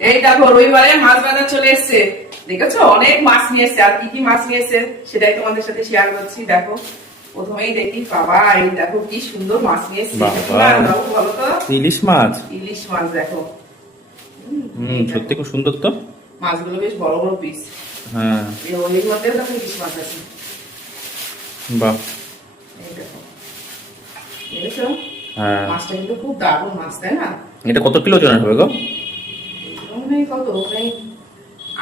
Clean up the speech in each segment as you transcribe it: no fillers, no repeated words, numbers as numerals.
এই দেখো রবিবারে মাছ বাজার চলে এসছে, দেখেছো অনেক মাছ নিয়ে এসছে। আর কি কি মাছ নিয়ে এসছে সেটাই তোমাদের সাথে শেয়ার করছি। দেখো প্রথমেই দেখি, বাবা এই দেখো কি সুন্দর মাছ নিয়ে এসছে। বলো তো, ইলিশ মাছ। ইলিশ মাছ দেখো, সত্যি খুব সুন্দর তো। মাছগুলো বেশ বড় বড় পিস। হ্যাঁ, এর মধ্যে দেখো ইলিশ মাছ আছে। বাহ, এই দেখো, দেখেছো হ্যাঁ, মাছটা কিন্তু খুব দারুণ মাছ, তাই না? এটা কত কিলো ওজনের হবে গো? কত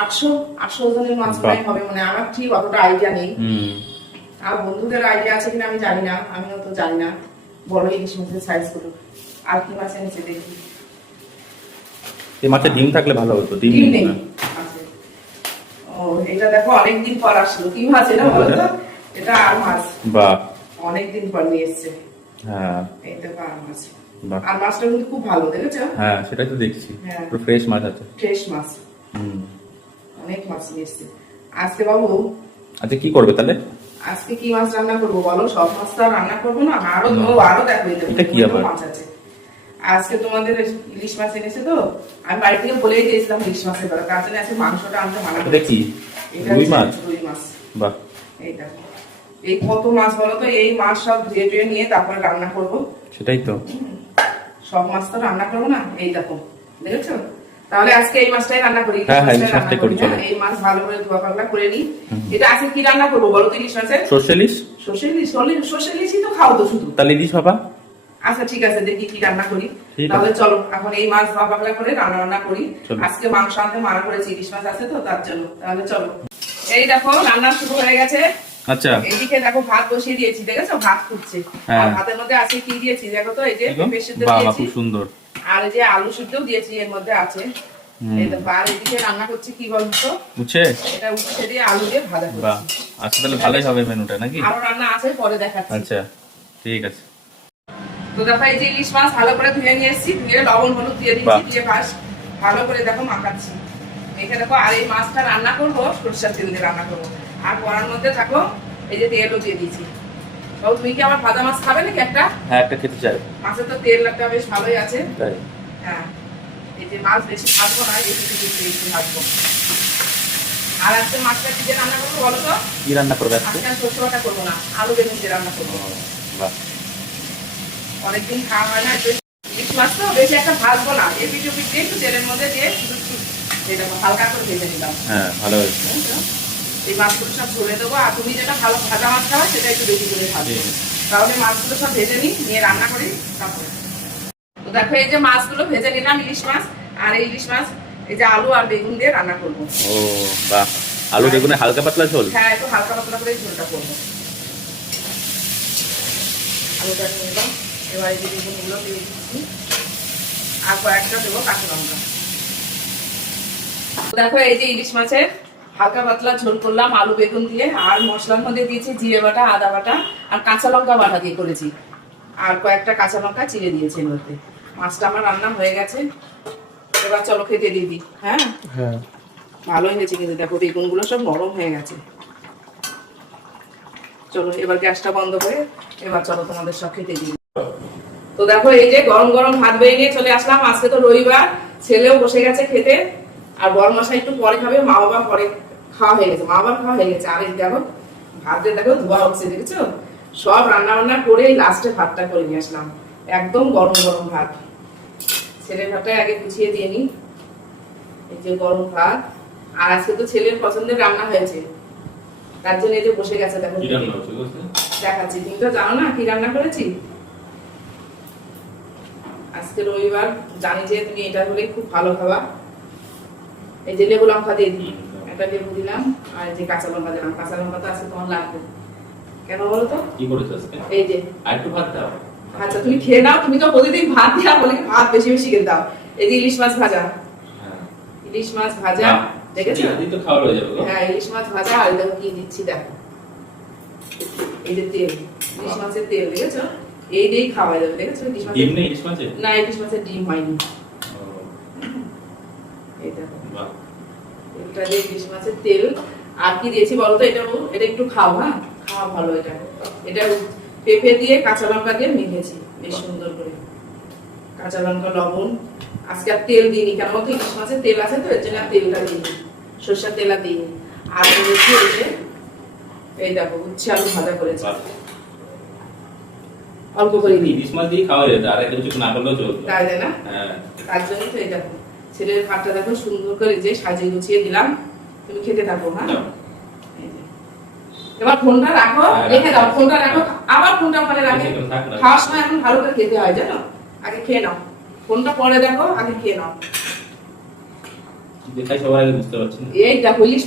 800 ওজনের মাছ হবে, মানে আমার ঠিক অতটা আইডিয়া নেই। আর বন্ধুদের আইডিয়া আছে কিনা আমি জানি না, আমিও তো জানি না। বড় ইলিশ মাছের সাইজ গুলো। আর কি মাছ এনেছে দেখি। এই মাছের ডিম থাকলে ভালো হতো। ডিম নেই। ও এটা দেখো অনেকদিন পর আসলো। কি মাছ এটা বলো তো? এটা আর মাছ। বাহ, অনেকদিন পর নিয়ে এসছে। হ্যাঁ, এই দেখো আর মাছ। বাহ, আর মাছটা কিন্তু খুব ভালো, দেখেছো? হ্যাঁ সেটাই তো দেখছি। হ্যাঁ, পুরো ফ্রেশ মাছ আছে। ফ্রেশ মাছ। অনেক মাছ নিয়ে এসছে আজকে বাবু। আচ্ছা কি করবে তাহলে? আজকে কি মাছ রান্না করবো বলো? সব মাছ তো রান্না করবো না, আরো দেখো এটা কি আবার মাছ আছে। আজকে তোমাদের ইলিশ মাছ এনেছে তো, আমি বাড়ি থেকে বলেই দিয়েছিলাম ইলিশ মাছের কথা, তার জন্য আজকে মাংসটা আনতে মানা করেছি। দেখি রুই মাছ। রুই মাছ, বাহ, এই দেখো এই কত মাছ বলো তো। এই মাছ সব ধুয়ে টুয়ে নিয়ে তারপরে রান্না করবো। সেটাই তো। সব মাছ তো রান্না করবো না। এই দেখো, দেখেছো? তাহলে আজকে এই মাছটাই রান্না করি। এই মাছ ভালো করে ধোয়া পাকলা করে নিই। এটা আজকে কি রান্না করবো বলো তো? ইলিশ মাছের সর্ষে ইলিশ। সর্ষে ইলিশই তো খাও তো শুধু। তাহলে ইলিশ বাবা। আচ্ছা ঠিক আছে, দেখি কি রান্না করি। তাহলে চলো এখন এই মাছ ধোয়া পাকলা করে রান্না করি। আজকে মাংস আনতে মানা করেছি, ইলিশ মাছ আছে তো তার জন্য। তাহলে চলো। এই দেখো রান্না শুরু হয়ে গেছে। আচ্ছা, এইদিকে দেখো ভাত বসিয়ে দিয়েছি, দেখেছো ভাত ফুটছে। আর ভাতের মধ্যে আছে কি দিয়েছি দেখো তো? এই যে পেঁপে সিদ্ধ দিয়েছি, খুব সুন্দর। আর এই যে আলু সিদ্ধও দিয়েছি এর মধ্যে আছে। এই দেখো, আর এদিকে রান্না করছি কি বলতো? উচ্ছে। এটা উচ্ছে দিয়ে আলু দিয়ে ভাজা করছি। বাহ, আচ্ছা তাহলে ভালোই হবে মেনুটা নাকি? আরো রান্না আছে, পরে দেখাচ্ছি। আচ্ছা ঠিক আছে। তো দেখো এই যে ইলিশ মাছ ভালো করে ধুয়ে নিয়ে এসেছি, ধুয়ে লবণ হলুদ দিয়ে দিচ্ছি, দিয়ে ভালো করে দেখো মাখাচ্ছি। এখানে দেখো, আর এই মাছটা রান্না করবো সরষের তেল দিয়ে রান্না করবো। আর কড়ার মধ্যে থাকো এই যে তেলও দিয়ে দিয়েছি। বাবু তুমি কি আমার ভাজা মাছ খাবে নাকি একটা? হ্যাঁ, একটা খেতে চাই। মাছের তো তেল একটা বেশ ভালোই আছে। তাই? হ্যাঁ, এই যে মাছ বেশি ভাজবো না, একটু ভাজবো। আর আজকে মাছটা কি দিয়ে রান্না করবো বলো তো? কি রান্না করবে আজকে? আজকে সরষে বাটা করবো না, আলু বেগুন দিয়ে রান্না করবো। বাহ, অনেকদিন খাওয়া হয় না। ইলিশ মাছ তো বেশি একটা ভাজবো না, এর পিঠে পিঠে একটু তেলের মধ্যে দিয়ে শুধু হালকা করে ভেজে নিলাম। হ্যাঁ ভালো হয়েছে। এই মাছগুলো সব ধরে দেবো, আর তুমি যেটা ভালো ভাজা মাছ খাওয়া সেটা একটু বেশি করে ভাজবে। তাহলে মাছগুলো সব ভেজে নিই, নিয়ে রান্না করি তারপরে। তো দেখো এই যে মাছগুলো ভেজে নিলাম, ইলিশ মাছ। আর এই ইলিশ মাছ এই যে আলু আর বেগুন দিয়ে রান্না করবো। ও বাহ, আলু বেগুনে হালকা পাতলা ঝোল। হ্যাঁ, একটু হালকা পাতলা করে ঝোলটা করবো। আলুটা নিয়ে নিলাম, এবার এই যে বেগুনগুলো দিয়ে দিচ্ছি, আর কয়েকটা দেবো কাঁচা লঙ্কা। দেখো এই যে ইলিশ মাছের হালকা পাতলা ঝোল করলাম আলু বেগুন দিয়ে, আর মশলার মধ্যে দিয়েছি জিরে বাটা, আদা বাটা আর কাঁচা লঙ্কা বাটা দিয়ে করেছি, আর কয়েকটা কাঁচা লঙ্কা চিড়ে দিয়েছি এর মধ্যে। মাছটা আমার রান্না হয়ে গেছে, এবার চলো খেতে দিয়ে দিই। হ্যাঁ হ্যাঁ, ভালোই হয়েছে কিন্তু দেখো বেগুনগুলো সব নরম হয়ে গেছে। চলো এবার গ্যাসটা বন্ধ করে এবার চলো তোমাদের সব খেতে দিই। তো দেখো এই যে গরম গরম ভাত বেড়ে নিয়ে চলে আসলাম। আজকে তো রবিবার, ছেলেও বসে গেছে খেতে, আর বড় মশাই একটু পরে খাবে, মা বাবা পরে খাওয়া হয়ে গেছে, মা বাবার খাওয়া হয়ে গেছে। আর এই দেখো ভাতের দেখো ধোয়া হচ্ছে, দেখেছো? সব রান্না বান্না করে লাস্টে ভাতটা করে নিয়ে আসলাম, একদম গরম গরম ভাত। ছেলের ভাতটা আগে গুছিয়ে দিয়ে নি, এই যে গরম ভাত। আর আজকে তো ছেলের পছন্দের রান্না হয়েছে, তার জন্য এই যে বসে গেছে দেখো। দেখাচ্ছি, তুমি তো জানো না কি রান্না করেছি। আজকে রবিবার, জানি যে তুমি এটা হলে খুব ভালো খাবা। এই যে লেবু লঙ্কা দিয়ে দিই, একটা লেবু দিলাম, আর এই যে কাঁচা লঙ্কা দিলাম। কাঁচা লঙ্কা তো আজকে তোমার লাগবে, কেন বলো তো? কি করেছো আজকে? এই যে আরেকটু ভাত দাও। আচ্ছা তুমি খেয়ে নাও, তুমি তো প্রতিদিন ভাত দিয়া বলে ভাত বেশি বেশি খেতে দাও। এই যে ইলিশ মাছ ভাজা, ইলিশ মাছ ভাজা দেখেছো? হ্যাঁ, ইলিশ মাছ ভাজা। আর দেখো কি দিচ্ছি দেখো, এই যে তেল, ইলিশ মাছের তেল, দেখেছো? এই দিয়েই খাওয়া যাবে, দেখেছো? ইলিশ মাছের ডিম নেই ইলিশ মাছে? না, ইলিশ মাছের ডিম হয়নি। এই দেখো এটা দিয়ে ইলিশ মাছের তেল। আর কি দিয়েছি বলো তো? এটা একটু খাও, হ্যাঁ খাওয়া ভালো। এটা পেঁপে দিয়ে কাঁচা লঙ্কা দিয়ে মেখেছি বেশ সুন্দর করে। কাঁচা লঙ্কা, লবণ। আজকে আর তেল দিইনি, কেন বলতো ইলিশ মাছের তেল আছে তো, এর জন্য আর তেলটা দিইনি, সরষের তেল আর দিইনি। আর করেছি এই যে, এই দেখো উচ্ছে আলু ভাজা করেছি অল্প করে দিই। ইলিশ মাছ দিয়ে খাওয়া যেত, আর একটা কিছু না করলেও চলতো। তাই না? হ্যাঁ, তার জন্য তো এই দেখো ছেলের ভাতটা দেখো সুন্দর করে যে সাজিয়ে গুছিয়ে দিলাম, তুমি খেতে থাকো। হ্যাঁ, দাও। এই যে। এবার ফোনটা রাখো, রেখে দাও, ফোনটা রাখো, আবার ফোনটা ওখানে রাখে। বেশিক্ষণ থাক না। খাওয়ার সময় এখন ভালো করে খেতে হয় জানো, আগে খেয়ে নাও, ফোনটা পরে দেখো, আগে খেয়ে নাও। দেখাই সবার আগে বুঝতে পারছি না। এই দেখো ইলিশ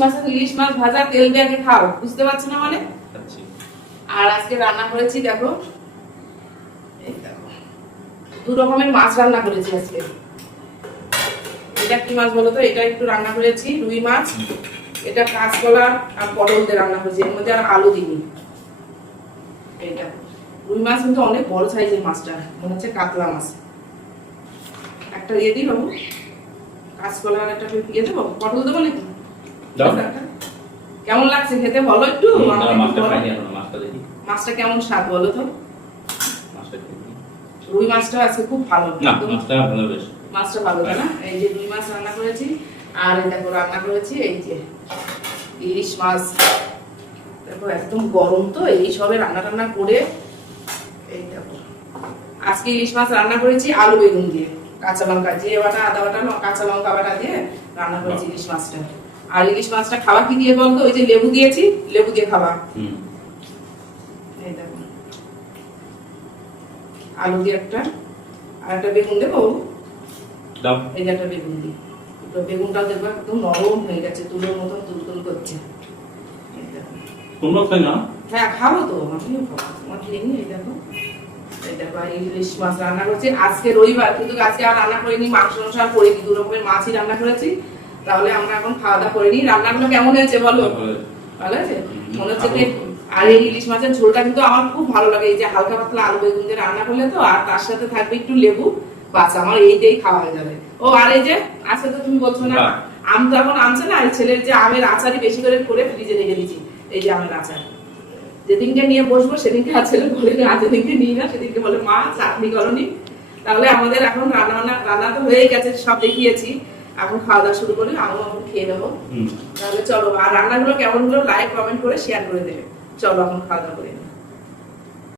মাছ ভাজা তেল দিয়ে আগে খাও, বুঝতে পারছো না মানে? খাচ্ছি। আর আজকে রান্না করেছি দেখো, এই দেখো 2 রকমের মাছ রান্না করেছি আজকে। এটা কি মাছ বলো তো? এটা একটু রান্না করেছি রুই মাছ, এটা কাঁচকলা আর পটল দিয়ে রান্না করেছি, এর মধ্যে আর আলু দিইনি। এটা রুই মাছ কিন্তু অনেক বড় সাইজের মাছটা, মনে হচ্ছে কাতলা মাছ। একটা দিয়ে দিই বাবু, কাঁচকলা আর একটা দিয়ে দেবো, পটল দেবো নাকি? দাও। কেমন লাগছে খেতে বলো একটু? আমাকে মাছটা বলো। খাইনি এখনো, মাছটা দেখি। মাছটা কেমন স্বাদ বলো তো? মাছটা খেয়ে দেখি। রুই মাছটা আজকে খুব ভালো, না, একদম মাছটা ভালো বেশ। মাছটা ভালো তাই না? এই যে রুই মাছ রান্না করেছি, আর এই দেখো রান্না করেছি এই যে ইলিশ মাছ। দেখো একদম গরম তো, এই সবে রান্না করে এই দেখো আজকে ইলিশ মাছ রান্না করেছি আলু বেগুন দিয়ে, কাঁচা লঙ্কা জিরে বাটা, আদা বাটা, কাঁচা লঙ্কা বাটা দিয়ে রান্না করেছি ইলিশ মাছটা। আর ইলিশ মাছটা খাওয়া কি দিয়ে বলতো? ওই যে লেবু দিয়েছি, লেবু দিয়ে খাওয়া। এই দেখো আলু দিয়ে একটা, আর একটা বেগুন দেবো, দাও। এই যে একটা বেগুন দিই। তো বেগুনটাও দেখবো একদম নরম হয়ে গেছে, তুলোর মতন তুলতুল করছে। এই দেখো। তোমরা খাই না? হ্যাঁ খাবো তো, আমিও খাবো, তোমার নেই। এই দেখো, এই দেখো ইলিশ মাছ রান্না করছি আজকে রবিবার, কিন্তু আজকে আর রান্না করিনি, মাংস আর করিনি, 2 রকমের মাছই রান্না করেছি। তাহলে আমরা এখন খাওয়া দাওয়া করে নিই। রান্নাগুলো কেমন হয়েছে বলো? ভালো আছে? মনে হচ্ছে যে, আর এই ইলিশ মাছের ঝোলটা কিন্তু আমার খুব ভালো লাগে, এই যে হালকা পাতলা আলু বেগুন দিয়ে রান্না করলে তো, আর তার সাথে থাকবে একটু লেবু, বাস আমার এইটাই খাওয়া হয়ে যাবে। ও আর এই যে আজকে তো তুমি বলছো না আম, তো এখন আনছে না, ছেলের যে আমের আচারই বেশি করে ফ্রিজে রেখে দিচ্ছি। এই যে আমের আচার, যেদিনকে নিয়ে বসবো সেদিনকে আর ছেলে বলে না, যেদিনকে নিই না সেদিনকে বলে মা চাটনি করনি। তাহলে আমাদের এখন রান্না তো হয়ে গেছে, সব দেখিয়েছি, এখন খাওয়া দাওয়া শুরু করি, আমিও এখন খেয়ে নেবো। তাহলে চলো, আর রান্নাগুলো কেমন হলো লাইক কমেন্ট করে শেয়ার করে দেবে। চলো এখন খাওয়া দাওয়া করে।